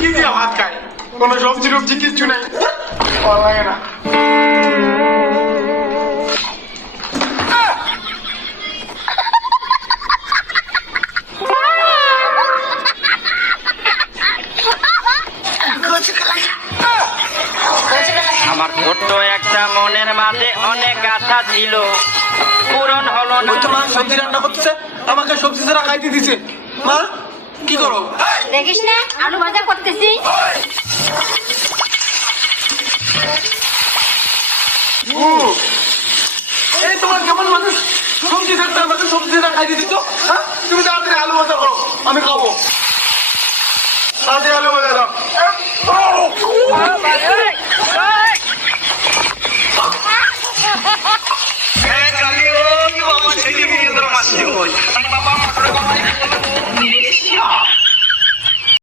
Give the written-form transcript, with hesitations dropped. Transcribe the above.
কি দিয়ে ভাত খায়? কোনো সবজি টবজি কিচ্ছু নেই, ভালো লাগে না। আমার ছোট্ট একটা মনের মাঝে অনেক আশা ছিল, পূরণ হলো না। তো মা সবজি রান্না করতেছে, আমাকে সবজি ছাড়া খাইতে দিছে। মা কি করো? দেখিস না আলু ভাজা করতেছি। এই তোমার কেমন মানুষ, সবজি থাকতে আমাকে সবজি ছাড়া খাইতে দিত? হ্যাঁ, তুমি তাড়াতাড়ি আলু ভাজা করো, আমি খাবো। তাড়াতাড়ি আলু ভাজা দাও। বাবা